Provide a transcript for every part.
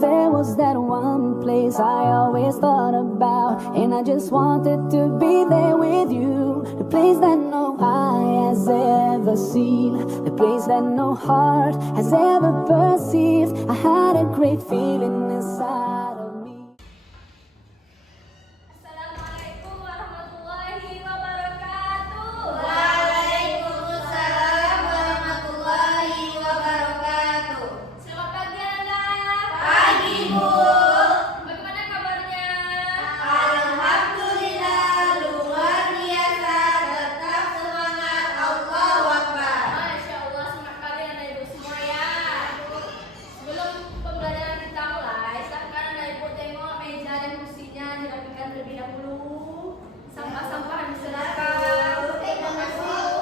there was that one place I always thought about, and I just wanted to be there with you. The place that no eye has ever seen, the place that no heart has ever perceived. I had a great feeling inside of me. Assalamualaikum warahmatullahi wabarakatuh. Waalaikumsalam warahmatullahi wabarakatuh. Selamat pagi anak. Pagi Bu. Bagaimana kabarnya? Alhamdulillah luar biasa. Tetap semangat. Allahu Akbar. Masya Allah, semangat kalian anak ibu semua ya. Sebelum pembelajaran kita mulai, silakan anak ibu tengok meja dan kursinya dirapikan terlebih dahulu. Sampah-sampah diserahkan. Terima kasih.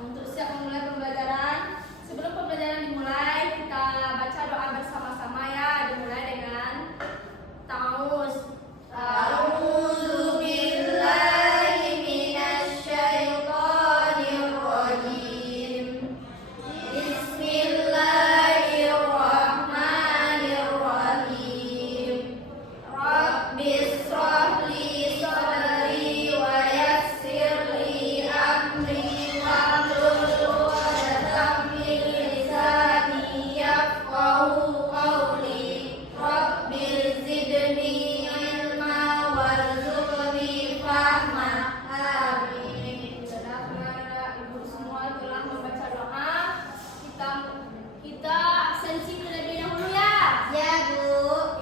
Untuk siap memulai pembelajaran. Sebelum pembelajaran dimulai, kita baca doa bersama-sama ya. Dimulai dengan ta'awuz. A'udzu billahi minasyaitonir rajim. Bismillahirrahmanirrahim. Rabbis shrah li sadri wa yassir li amri wahlul 'uqdatam min lisani yafqahu qawli. Rabbil zidni ilma warzuqni fahma. Amin. Saudara ibu semua telah membaca doa. Kita absensi terlebih dahulu ya. Ya Bu.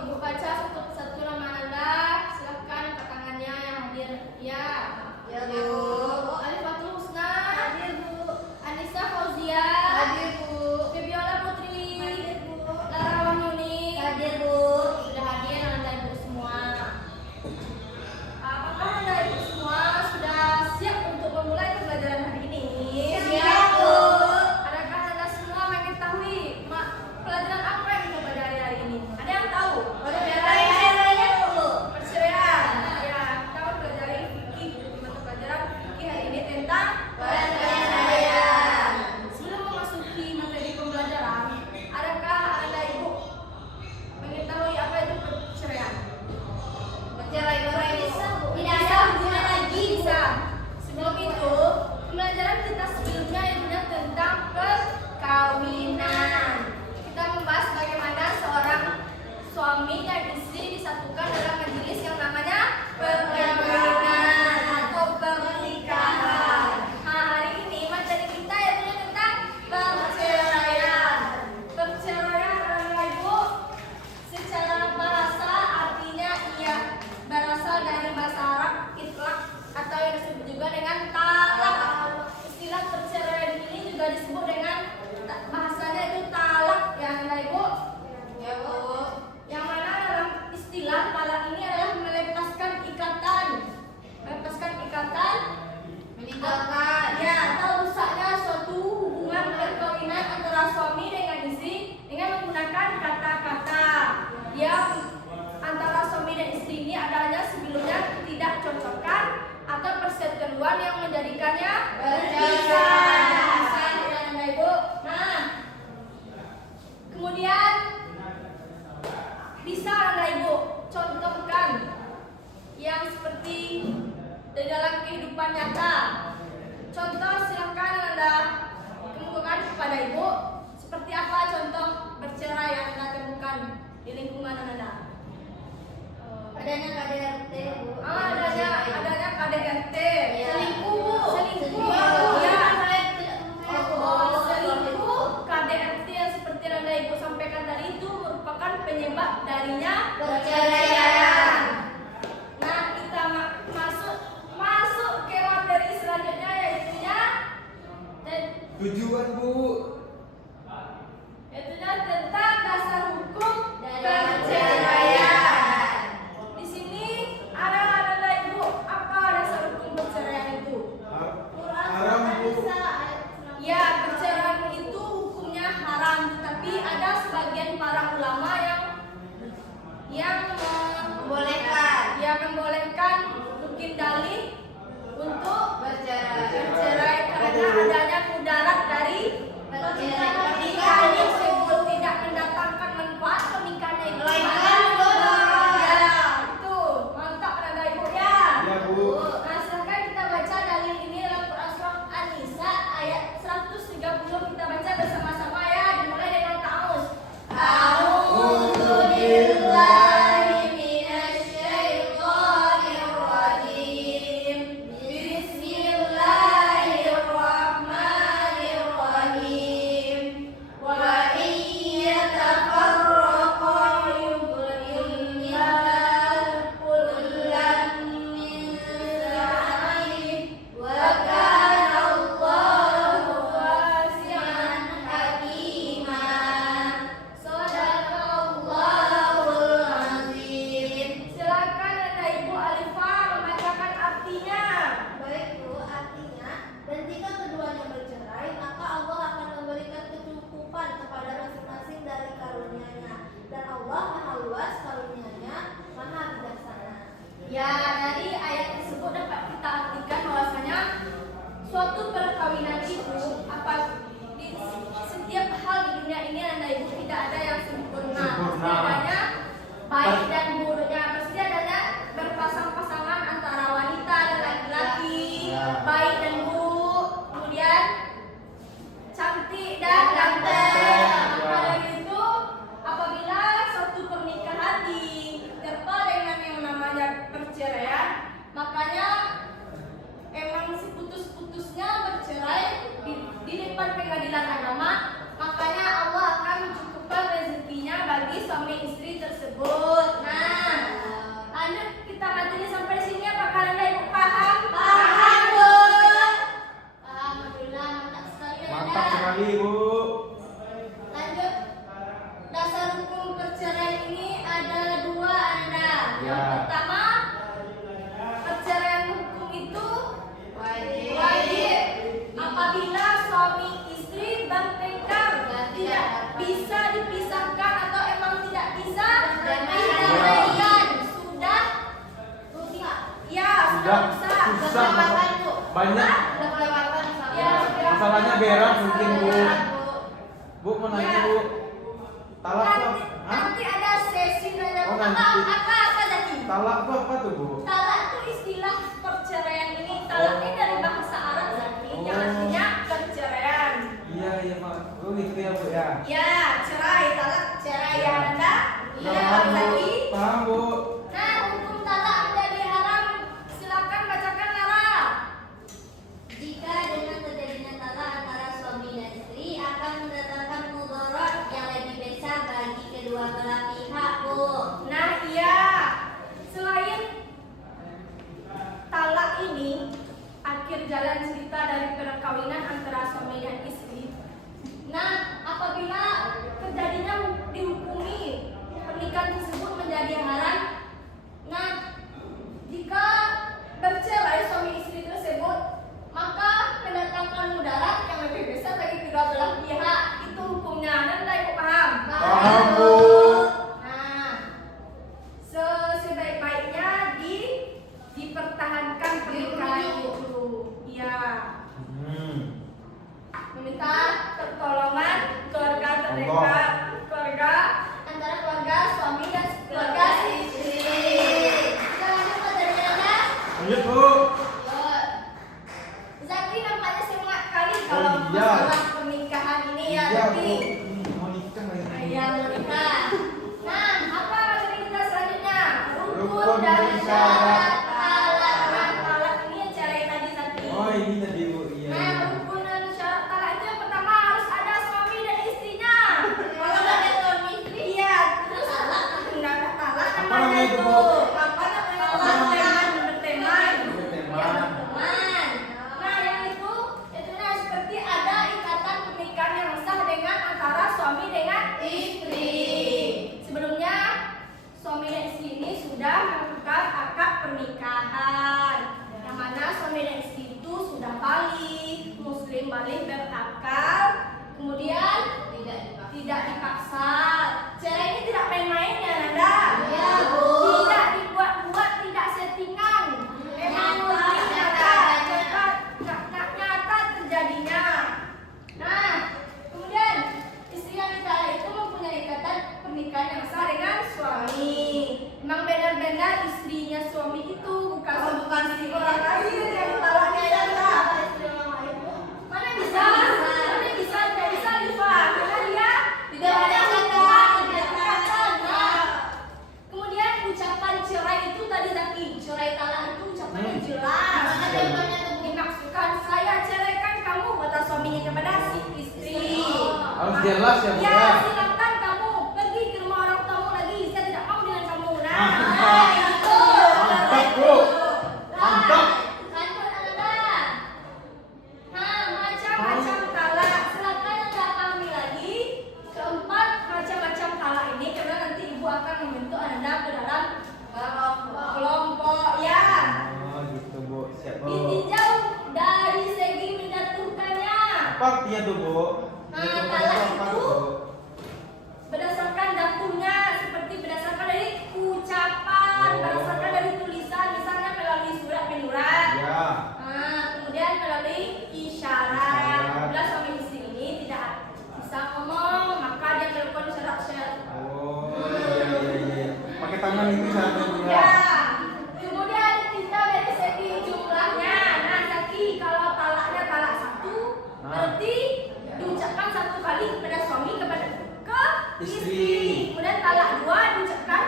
Ibu baca satu-satu nama anda. Silakan angkat tangannya yang hadir. Ya. Ya Bu. Alifatul Husna. Hadir Bu. Anissa Fauzia. Hadir Bu. Febiola Putri. Hadir Bu. Lara Wahyuni. Hadir Bu. Sudah hadir anda ibu semua. Apakah anda ibu semua sudah siap untuk memulai pembelajaran hari ini? Siap Bu. Adakah anda semua mengetahui pelajaran apa yang kita pelajari hari ini? Ada yang tahu? Perceraian Bu. Perceraian. Ya, kita pelajari fikih. Mata pelajaran fikih hari ini tentang Perceraian. Sebelum memasuki materi pembelajaran, adakah anda ibu mengetahui apa itu perceraian? Bercerai-berai Bu. Tidak ada Bisa. hubungan lagi Bu. Bisa. Sebelum itu, pembelajaran kita sebelumnya yaitu tentang perkawinan. Kita membahas bagaimana seorang suami dan istri disatukan dalam majelis yang namanya perkawinan atau pernikahan. Nah, hari ini materi kita yaitu tentang perceraian. Perceraian adalah ibu secara bahasa artinya ia berasal dari bahasa Arab itlaq atau yang disebut juga dengan talak. Istilah perceraian ini juga disebut dengan bahasanya itu talak ya anak ibu. Ya Bu. Yang mana dalam istilah talak ini adalah melepaskan ikatan, Meninggalkan. ya atau rusaknya suatu hubungan perkawinan antara suami dengan istri dengan menggunakan kata-kata yang antara suami dan istri ini adanya sebelumnya tidak cocokan atau perseteruan yang menjadikannya Berpisah. ya Anda Ibu. Nah, kemudian bisa Anda Ibu contohkan yang seperti di dalam kehidupan nyata. Contoh silakan Anda kemukakan kepada Ibu seperti apa contoh bercerai yang Anda temukan di lingkungan Anda. Adanya KDRT Bu. Adanya KDRT. Ya. Selingkuh Bu. Selingkuh. Ya. Selingkuh KDRT yang seperti yang Anda Ibu sampaikan tadi itu merupakan penyebab darinya Perceraian. Nah, kita masuk ke materi selanjutnya yaitu Tujuan Bu. tentang dasar hukum Dari perceraian. Di sini ada Ibu apa dasar hukum perceraian itu? Haram Bu. Ya, perceraian itu hukumnya haram, tetapi ada sebagian para ulama yang pasti adanya baik dan buruknya, pasti adanya berpasang-pasangan antara wanita dan laki-laki, baik dan buruk, kemudian cantik dan ganteng. Maka dari itu, apabila suatu pernikahan diterpa dengan yang namanya perceraian, makanya emang seputus-putusnya bercerai di depan pengadilan agama, makanya Allah akan mencukupkan rezekinya bagi suami istri tersebut. Nah, lanjut kita materi sampai sini. Apakah Anda ibu paham? Paham, Bu. Paham, alhamdulillah, mantap sekali Anda. Mantap sekali, Bu. Lanjut, dasar hukum perceraian ini ada dua Anda. Yang Ya. pertama, perceraian hukum itu Wajib. wajib apabila suami istri bertengkar, tidak bisa dipisahkan atau emang tidak bisa didamaikan, sudah ya sudah Sudah bisa. susah, banyak Udah kelewatan Ya, masalahnya berat mungkin, Bu. Ya. Bu mau nanya, Ya. Bu. Talak tuh, Nanti, hah? nanti ada sesi nanya Oh, apa nanti. apa tadi? Talak tuh apa tuh, Bu? Talak itu istilah perceraian ini. Talak ini dari bahasa Arab Zaki, yang artinya perceraian. Iya, iya, Mak. Oh, gitu ya, Bu ya. Ya, cerai, talak, cerai ya Anda. Iya, Paham, Bu. Zaki. Paham, Bu. Nah, hukum talak menjadi haram. Silakan bacakan Lara. Jika dengan terjadinya talak antara suami dan istri akan mendatangkan mudarat yang lebih besar bagi kedua belah pihak, Bu. Nah, iya. Selain talak ini akhir jalan cerita dari perkawinan antara suami dan istri. Nah, apabila terjadinya dihukumi pernikahan tersebut menjadi haram, nah jika bercerai suami istri tersebut, maka mendatangkan mudarat yang lebih besar bagi kedua belah pihak. Itu hukumnya. Anda ikut paham? Paham, Bu. Nah, sebaik-baiknya dipertahankan pernikahan itu. Ya, meminta pertolongan keluarga terdekat, keluarga antara keluarga suami dan keluarga istri. Kita lanjut materinya. Lanjut, Bu. Zaki nampaknya semangat kali kalau Oh, iya. masalah pernikahan ini ya, Iya, Bu. Zaki. Mau nikah lagi. Iya, menikah. Nah, apa materi kita selanjutnya? Rukun Rukun dan dan syarat syarat. talak. Nah, talak ini yang cerai tadi Zaki. Oh, ini tadi, Bu. Iya. Nah, iya. rukun dan syarat talak itu yang pertama harus ada suami dan istrinya. Kalau nggak ada suami istri, Iya, terus nggak ada talak Apa namanya itu, Bu? Apa namanya? Apa namanya? Berteman. Berteman. Berteman. Nah, yang itu seperti ada ikatan pernikahan yang sah dengan antara suami dengan istri. Sebelumnya suami dan istri ini sudah melakukan akad pernikahan, yang mana suami dan istri itu sudah balik, muslim balik berakal, kemudian tidak dipaksa. Cerai ini tidak main-main ya Nanda. Iya, Bu. Tidak dibuat-buat, tidak settingan. Memang Nyata, nyata terjadinya. Nah, kemudian istri yang ditalak itu mempunyai ikatan pernikahan yang sah dengan suami. Memang benar-benar istrinya suami itu, bukan istri orang lain yang talaknya ya Nanda. Mana bisa? Mana bisa? Tidak bisa Liva. Karena dia Tidak ada ikatan. Nah, kemudian ucapan cerai itu tadi Zaki, cerai talak itu ucapannya jelas. Dimaksudkan saya ceraikan kamu, kata suaminya kepada si istri. Harus jelas ya, Bu. Ya, silakan kamu pergi ke rumah orang tamu lagi. Saya tidak mau dengan kamu. Nah, Mantap. itu. Mantap, Bu. Mantap. Lanjut Anda. Nah, macam-macam talak. Silakan Anda pahami lagi. Keempat macam-macam talak ini karena nanti ibu akan membentuk Anda ke dalam kelompok ya. Oh, gitu, Bu. Siap, Bu. Ditinjau dari segi menjatuhkannya. Apa artinya tuh, Bu? Nah, Itu talak apa, itu Bu? berdasarkan jatuhnya, seperti berdasarkan dari ucapan, Oh. berdasarkan dari tulisan, misalnya melalui surat menyurat. Ya. Nah, kemudian melalui isyarat. Bila suami istri ini tidak bisa ngomong, maka dia melakukan isyarat-isyarat. Oh. kanan itu satu Ya. ya. Kemudian kita dari segi jumlahnya. Nah, Zaki, kalau talaknya talak satu, berarti diucapkan satu kali kepada suami ke istri. Kemudian talak dua diucapkan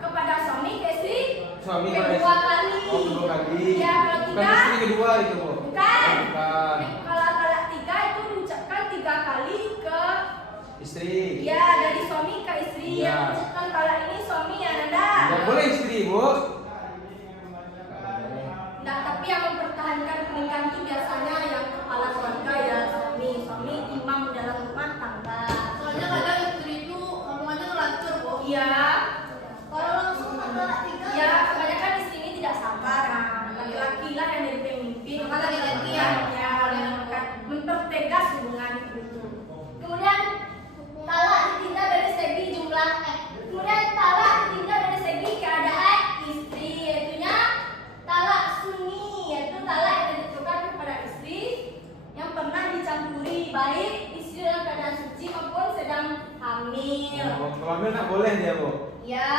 kepada suami ke istri Suami kedua kali. Oh, kedua kali. Ya, kalau Bukan tiga. istri kedua itu, Bu. Bukan. Oh, bukan. Kalau talak tiga itu diucapkan tiga kali ke Istri. ya dari suami ke istri. Ya. Yang diucapkan talak ini suami ya Nanda. Enggak boleh istri, Bu. Nah, tapi yang mempertahankan pernikahan itu biasanya yang kepala keluarga ya suami imam dalam rumah tangga. Soalnya kadang istri itu omongannya ngelantur, Bu. Iya, Kalau langsung talak tiga, ya kebanyakan di sini tidak sabar. Nah, laki-laki lah yang jadi pemimpin. Maka laki-laki ya, ya. mempertegas hubungan itu. Kemudian talak ditindak dari segi jumlah. Kemudian talak ditindak dari segi keadaan istri, yaitunya talak sunni, yaitu talak yang ditentukan kepada istri yang pernah dicampuri baik istri dalam keadaan suci maupun sedang hamil. Oh, kalau hamil nggak boleh dia, Bu. Ya,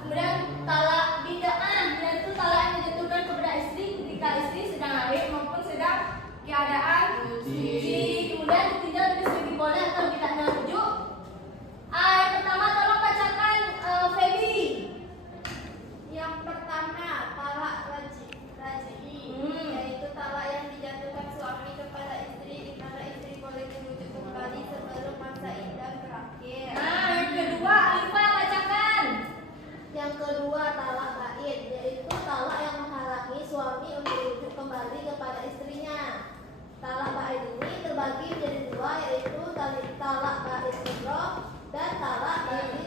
kemudian talak bid'ah, yaitu talak yang ditentukan kepada istri ketika istri sedang haid maupun sedang keadaan suci. Kemudian ditindak dari segi boleh atau tidaknya rujuk. Yang pertama tolong bacakan Feby. yang pertama talak raj'i, yaitu talak yang dijatuhkan suami kepada istri di mana istri boleh dirujuk kembali sebelum masa iddah berakhir. Nah, yang kedua Alifah bacakan. Yang kedua talak ba'in, yaitu talak yang menghalangi suami untuk merujuk kembali kepada istrinya. Talak ba'in ini terbagi menjadi dua, yaitu talak ba'in kubro dan talak ba'in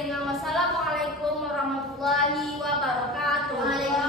dengan wassalamualaikum warahmatullahi wabarakatuh.